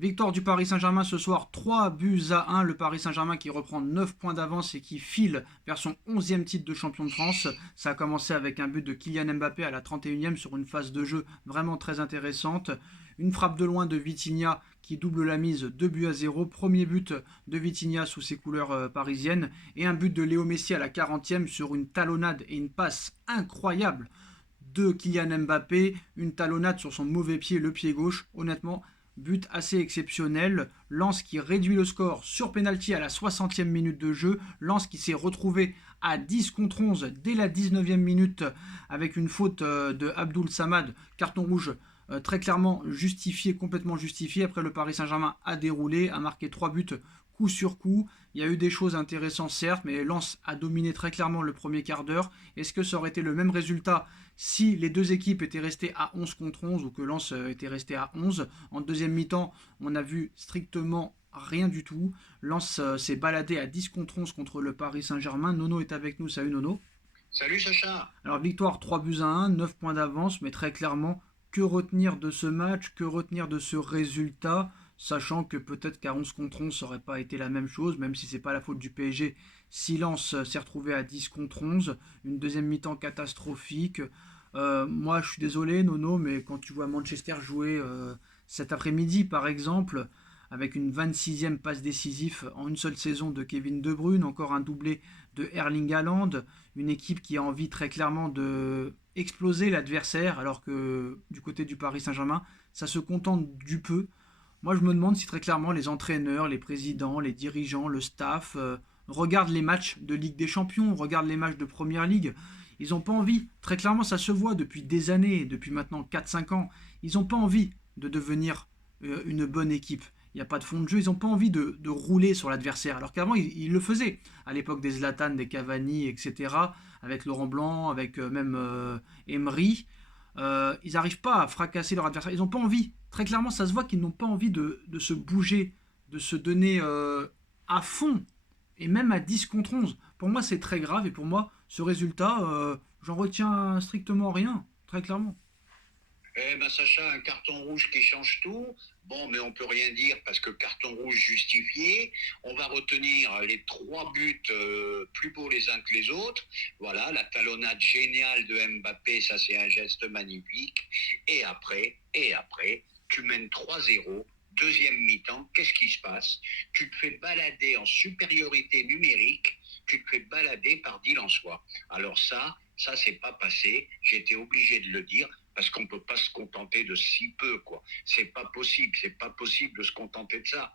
Victoire du Paris Saint-Germain ce soir, 3-1. Le Paris Saint-Germain qui reprend 9 points d'avance et qui file vers son 11e titre de champion de France. Ça a commencé avec un but de Kylian Mbappé à la 31e sur une phase de jeu vraiment très intéressante. Une frappe de loin de Vitinha qui double la mise, 2-0. Premier but de Vitinha sous ses couleurs parisiennes. Et un but de Léo Messi à la 40e sur une talonnade et une passe incroyable de Kylian Mbappé. Une talonnade sur son mauvais pied, le pied gauche. Honnêtement, but assez exceptionnel. Lens qui réduit le score sur pénalty à la 60e minute de jeu. Lens qui s'est retrouvé à 10 contre 11 dès la 19e minute avec une faute de Abdoul Samad. Carton rouge très clairement justifié, complètement justifié. Après, le Paris Saint-Germain a déroulé, a marqué 3 buts coup sur coup. Il y a eu des choses intéressantes certes, mais Lens a dominé très clairement le premier quart d'heure. Est-ce que ça aurait été le même résultat si les deux équipes étaient restées à 11 contre 11 ou que Lens était resté à 11? En deuxième mi-temps, on a vu strictement rien du tout. Lens s'est baladé à 10 contre 11 contre le Paris Saint-Germain. Nono est avec nous. Salut Nono. Salut Sacha. Alors victoire 3-1, 9 points d'avance, mais très clairement, que retenir de ce match, que retenir de ce résultat, sachant que peut-être qu'à 11 contre 11 ça n'aurait pas été la même chose, même si c'est pas la faute du PSG. Silence s'est retrouvé à 10 contre 11, une deuxième mi-temps catastrophique. Moi je suis désolé Nono, mais quand tu vois Manchester jouer cet après-midi par exemple, avec une 26e passe décisive en une seule saison de Kevin De Bruyne, encore un doublé de Erling Haaland, une équipe qui a envie très clairement de exploser l'adversaire, alors que du côté du Paris Saint-Germain, ça se contente du peu. Moi, je me demande si très clairement les entraîneurs, les présidents, les dirigeants, le staff regardent les matchs de Ligue des Champions, regardent les matchs de Première Ligue. Ils n'ont pas envie, très clairement ça se voit depuis des années, depuis maintenant 4-5 ans, ils n'ont pas envie de devenir une bonne équipe. Il n'y a pas de fond de jeu, ils n'ont pas envie de rouler sur l'adversaire. Alors qu'avant, ils le faisaient. À l'époque des Zlatan, des Cavani, etc., avec Laurent Blanc, avec même Emery, ils n'arrivent pas à fracasser leur adversaire. Ils n'ont pas envie. Très clairement, ça se voit qu'ils n'ont pas envie de se bouger, de se donner à fond, et même à 10 contre 11. Pour moi, c'est très grave, et pour moi, ce résultat, j'en retiens strictement rien, très clairement. Eh ben Sacha, un carton rouge qui change tout. Bon, mais on peut rien dire parce que carton rouge justifié. On va retenir les trois buts plus beaux les uns que les autres. Voilà, la talonnade géniale de Mbappé, ça c'est un geste magnifique. Et après, tu mènes 3-0. Deuxième mi-temps, qu'est-ce qui se passe? Tu te fais balader en supériorité numérique, tu te fais balader par Dylan Soir. Alors ça c'est pas passé. J'étais obligé de le dire parce qu'on ne peut pas se contenter de si peu, quoi. C'est pas possible de se contenter de ça.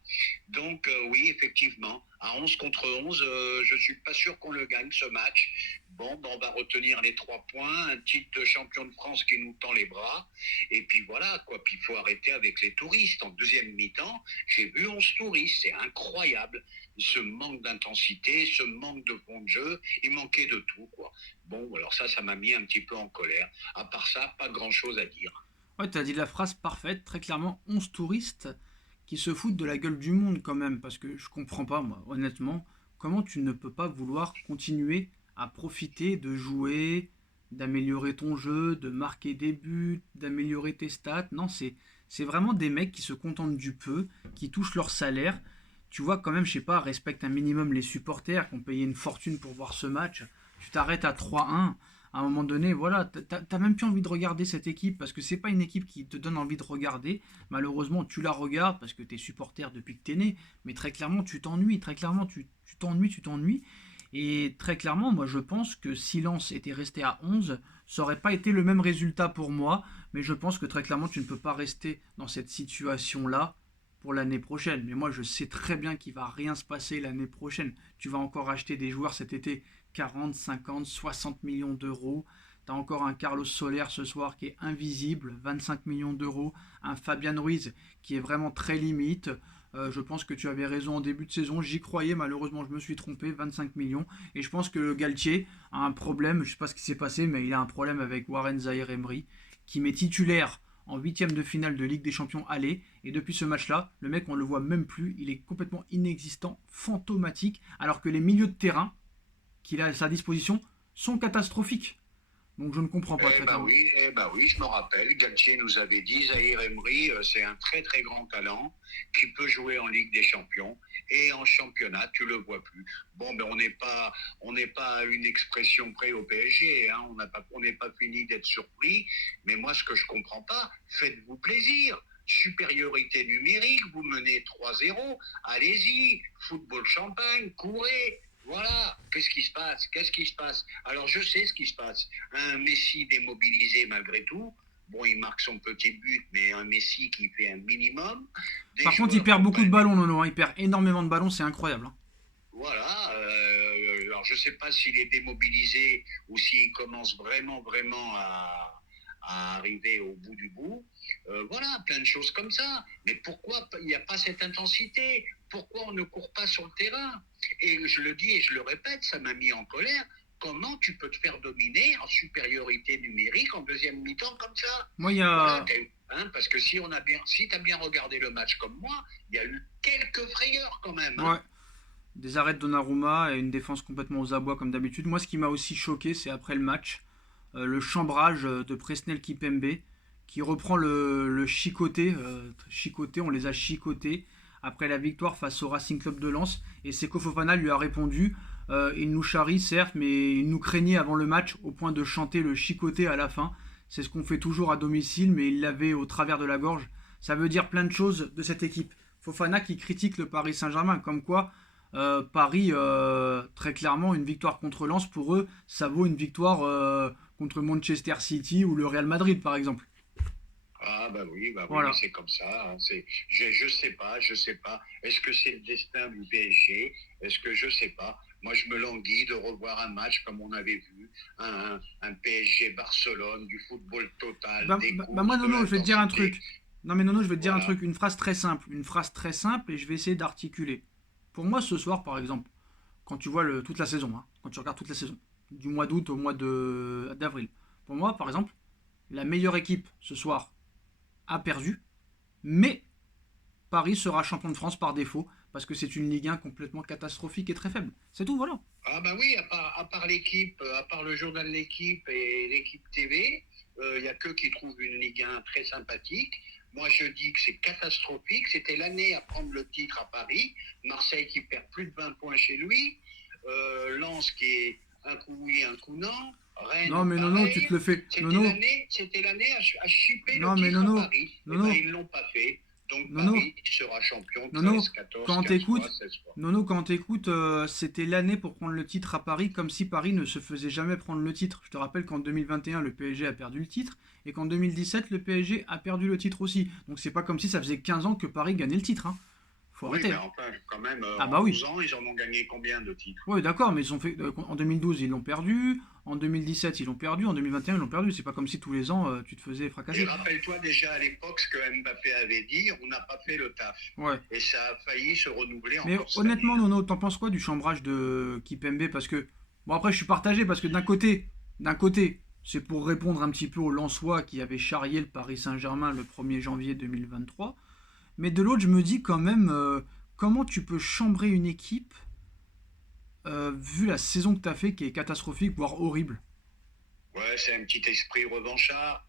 Donc oui, effectivement, à 11 contre 11, je suis pas sûr qu'on le gagne ce match. Bon, ben, on va retenir les 3 points, un titre de champion de France qui nous tend les bras, et puis voilà, quoi. Puis il faut arrêter avec les touristes. En deuxième mi-temps, j'ai vu 11 touristes, c'est incroyable. Ce manque d'intensité, ce manque de fond de jeu, il manquait de tout, quoi. Bon, alors ça m'a mis un petit peu en colère. À part ça, pas grand-chose à dire. Ouais, tu as dit la phrase parfaite, très clairement, 11 touristes qui se foutent de la gueule du monde quand même, parce que je comprends pas, moi, honnêtement, comment tu ne peux pas vouloir continuer à profiter de jouer, d'améliorer ton jeu, de marquer des buts, d'améliorer tes stats. Non, c'est vraiment des mecs qui se contentent du peu, qui touchent leur salaire. Tu vois, quand même, je sais pas, respecte un minimum les supporters qui ont payé une fortune pour voir ce match. Tu t'arrêtes à 3-1 à un moment donné, voilà, t'as même plus envie de regarder cette équipe parce que c'est pas une équipe qui te donne envie de regarder. Malheureusement, tu la regardes parce que t'es supporter depuis que t'es né, mais très clairement, tu t'ennuies. Très clairement, tu t'ennuies, tu t'ennuies. Et très clairement, moi, je pense que si Lens était resté à 11, ça aurait pas été le même résultat pour moi. Mais je pense que très clairement, tu ne peux pas rester dans cette situation-là pour l'année prochaine. Mais moi, je sais très bien qu'il va rien se passer l'année prochaine. Tu vas encore acheter des joueurs cet été 40, 50, 60 millions d'euros. Tu as encore un Carlos Soler ce soir qui est invisible, 25 millions d'euros. Un Fabian Ruiz qui est vraiment très limite. Je pense que tu avais raison en début de saison. J'y croyais, malheureusement, je me suis trompé. 25 millions. Et je pense que Galtier a un problème. Je ne sais pas ce qui s'est passé, mais il a un problème avec Warren Zahir Emery, qui met titulaire en huitième de finale de Ligue des Champions aller. Et depuis ce match-là, le mec, on le voit même plus. Il est complètement inexistant, fantomatique. Alors que les milieux de terrain qu'il a à sa disposition sont catastrophiques. Donc je ne comprends pas très clairement. Eh ben oui, je me rappelle. Galtier nous avait dit, Zahir Emery, c'est un très très grand talent qui peut jouer en Ligue des Champions et en championnat, tu le vois plus. Bon, ben on n'est pas à une expression près au PSG, hein, on n'est pas fini d'être surpris. Mais moi, ce que je comprends pas, faites-vous plaisir. Supériorité numérique, vous menez 3-0, allez-y, football champagne, courez. Voilà, qu'est-ce qui se passe? Qu'est-ce qui se passe? Alors je sais ce qui se passe. Un Messi démobilisé malgré tout. Bon, il marque son petit but, mais un Messi qui fait un minimum. Des Par contre, il joueurs qui perd n'ont beaucoup pas de le ballons, niveau. Nono, hein. Il perd énormément de ballons, c'est incroyable, hein. Voilà. Alors je ne sais pas s'il est démobilisé ou s'il commence vraiment à arriver au bout du bout. Voilà, plein de choses comme ça. Mais pourquoi il n'y a pas cette intensité? Pourquoi on ne court pas sur le terrain? Et je le dis et je le répète, ça m'a mis en colère. Comment tu peux te faire dominer en supériorité numérique en deuxième mi-temps comme ça? Moi, il y Voilà, a... hein, parce que si tu as bien regardé le match comme moi, il y a eu quelques frayeurs quand même. Ouais, Hein. des arrêts de Donnarumma et une défense complètement aux abois comme d'habitude. Moi, ce qui m'a aussi choqué, c'est après le match, le chambrage de Presnel Kipembe qui reprend le chicoté. Chicoté, on les a chicotés après la victoire face au Racing Club de Lens. Et Seko Fofana lui a répondu il nous charrie certes, mais il nous craignait avant le match au point de chanter le chicoté à la fin. C'est ce qu'on fait toujours à domicile, mais il l'avait au travers de la gorge. Ça veut dire plein de choses de cette équipe. Fofana qui critique le Paris Saint-Germain, comme quoi Paris, très clairement, une victoire contre Lens, pour eux, ça vaut une victoire contre Manchester City ou le Real Madrid, par exemple. Bah oui, mais Voilà. c'est comme ça. Hein, je sais pas, je sais pas. Est-ce que c'est le destin du PSG? Est-ce que je sais pas? Moi, je me languis de revoir un match comme on avait vu, un PSG Barcelone, du football total, des Moi, courses, de Nono, je vais te dire un l'intensité. truc. Non, mais Nono, je vais te dire un Voilà. truc. Une phrase très simple. Une phrase très simple et je vais essayer d'articuler. Pour moi, ce soir, par exemple, quand tu vois toute la saison, hein, quand tu regardes toute la saison, du mois d'août au mois d'avril, pour moi, par exemple, la meilleure équipe ce soir a perdu, mais Paris sera champion de France par défaut parce que c'est une Ligue 1 complètement catastrophique et très faible. C'est tout, voilà. Ah bah oui, à part l'équipe, à part le journal L'équipe et l'équipe TV, il n'y a que qui trouvent une Ligue 1 très sympathique. Moi, je dis que c'est catastrophique. C'était l'année à prendre le titre à Paris. Marseille qui perd plus de 20 points chez lui. Lens qui est un coup oui, un coup non. Non, Rennes, mais Nono, tu pareil. te le fais. Nono, C'était l'année à chipper le non, mais titre à Nono, Paris. Eh ben, Nono, ils ne l'ont pas fait. Donc Nono, Paris sera champion Nono, 13, 14, quand 15 fois, t'écoutes, 16 fois. Nono, quand t'écoutes, c'était l'année pour prendre le titre à Paris, comme si Paris ne se faisait jamais prendre le titre. Je te rappelle qu'en 2021, le PSG a perdu le titre, et qu'en 2017, le PSG a perdu le titre aussi. Donc c'est pas comme si ça faisait 15 ans que Paris gagnait le titre, hein. Faut Oui, arrêter, mais hein. enfin, quand même, Ah en bah oui. 12 ans, ils en ont gagné combien de titres? Oui, d'accord, mais ils ont fait, en 2012, ils l'ont perdu, en 2017, ils l'ont perdu, en 2021, ils l'ont perdu. C'est pas comme si tous les ans, tu te faisais Et fracasser. rappelle-toi déjà à l'époque ce que Mbappé avait dit, on n'a pas fait le taf. Ouais. Et ça a failli se renouveler Mais encore cette année. honnêtement, Hein. Nono, t'en penses quoi du chambrage de Kipembe? Parce que, bon, après, je suis partagé parce que d'un côté, c'est pour répondre un petit peu aux Lensois qui avaient charrié le Paris Saint-Germain le 1er janvier 2023. Mais de l'autre, je me dis quand même, comment tu peux chambrer une équipe vu la saison que t'as fait qui est catastrophique, voire horrible? Ouais, c'est un petit esprit revanchard.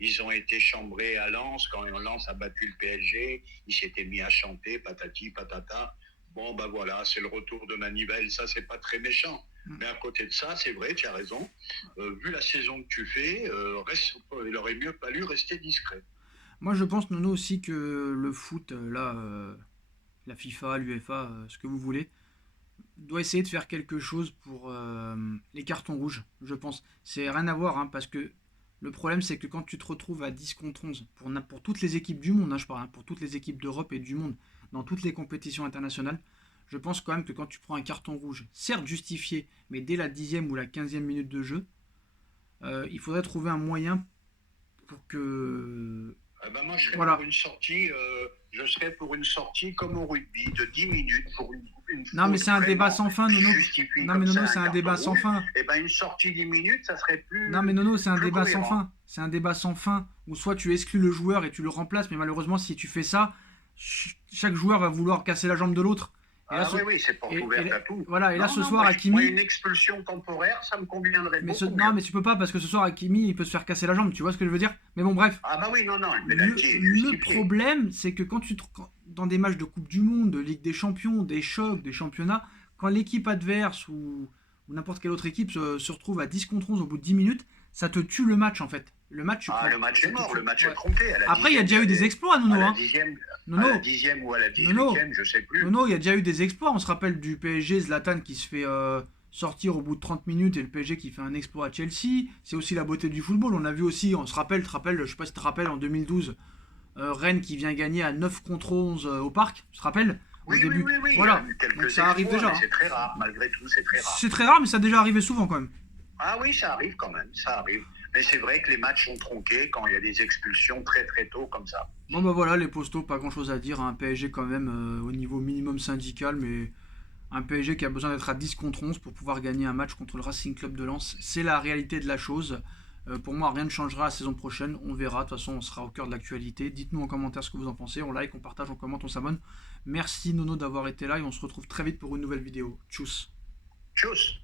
Ils ont été chambrés à Lens. Quand Lens a battu le PSG, ils s'étaient mis à chanter patati patata. Bon, bah voilà, c'est le retour de Manivelle. Ça, c'est pas très méchant. Mais à côté de ça, c'est vrai, tu as raison. Vu la saison que tu fais, il aurait mieux fallu rester discret. Moi, je pense, Nono, aussi que le foot, là, la FIFA, l'UEFA, ce que vous voulez, doit essayer de faire quelque chose pour les cartons rouges, je pense. C'est rien à voir, hein, parce que le problème, c'est que quand tu te retrouves à 10 contre 11, pour toutes les équipes du monde, hein, je parle, hein, pour toutes les équipes d'Europe et du monde, dans toutes les compétitions internationales, je pense quand même que quand tu prends un carton rouge, certes justifié, mais dès la 10e ou la 15e minute de jeu, il faudrait trouver un moyen pour que... Ben moi, Voilà. je serais pour une sortie comme au rugby de 10 minutes pour une Non, mais faute c'est un débat vraiment sans fin, qui Nono. justifie Non, mais comme Nono, ça c'est un un débat carton sans rouge. fin. Et ben une sortie 10 minutes, ça serait Non, mais Nono, c'est un plus débat sans cohérent. fin. C'est un débat sans fin où soit tu exclus le joueur et tu le remplaces, mais malheureusement, si tu fais ça, chaque joueur va vouloir casser la jambe de l'autre. Et là, Ah oui, c'est porte ouverte à tout. voilà, et là, Non, ce non, soir, moi, Hakimi. une expulsion temporaire, ça me conviendrait beaucoup Non, mieux. mais tu peux pas parce que ce soir, Hakimi, il peut se faire casser la jambe. Tu vois ce que je veux dire? Mais bon, bref. Ah bah oui, non, le Le, pénalty est le justifié. problème, c'est que dans des matchs de Coupe du Monde, de Ligue des Champions, des chocs, des championnats, quand l'équipe adverse ou n'importe quelle autre équipe se retrouve à 10 contre 11 au bout de 10 minutes, ça te tue le match en fait. Le match, Ah, le match est mort, le match est Ouais. tronqué. Après, il y a déjà eu des exploits, Nono. À Hein. la dixième, Nono, à la 10e ou à la Nono, 18e, je sais plus. Nono, il y a déjà eu des exploits. On se rappelle du PSG, Zlatan qui se fait sortir au bout de 30 minutes et le PSG qui fait un exploit à Chelsea. C'est aussi la beauté du football. On a vu aussi, on se rappelle, je sais pas si tu te rappelles, en 2012, Rennes qui vient gagner à 9 contre 11 au parc, tu te rappelles? Au Oui, début. oui, Voilà. il y a eu quelques Donc ça arrive exploits, déjà. mais Hein. c'est très rare, malgré tout, c'est très rare. C'est très rare, mais ça a déjà arrivé souvent quand même. Ah oui, ça arrive quand même, ça arrive. Mais c'est vrai que les matchs sont tronqués quand il y a des expulsions très très tôt comme ça. Bon bah voilà, les postos, pas grand chose à dire. Un PSG quand même au niveau minimum syndical, mais un PSG qui a besoin d'être à 10 contre 11 pour pouvoir gagner un match contre le Racing Club de Lens. C'est la réalité de la chose. Pour moi, rien ne changera la saison prochaine. On verra. De toute façon, on sera au cœur de l'actualité. Dites-nous en commentaire ce que vous en pensez. On like, on partage, on commente, on s'abonne. Merci Nono d'avoir été là et on se retrouve très vite pour une nouvelle vidéo. Tchuss. Tchuss.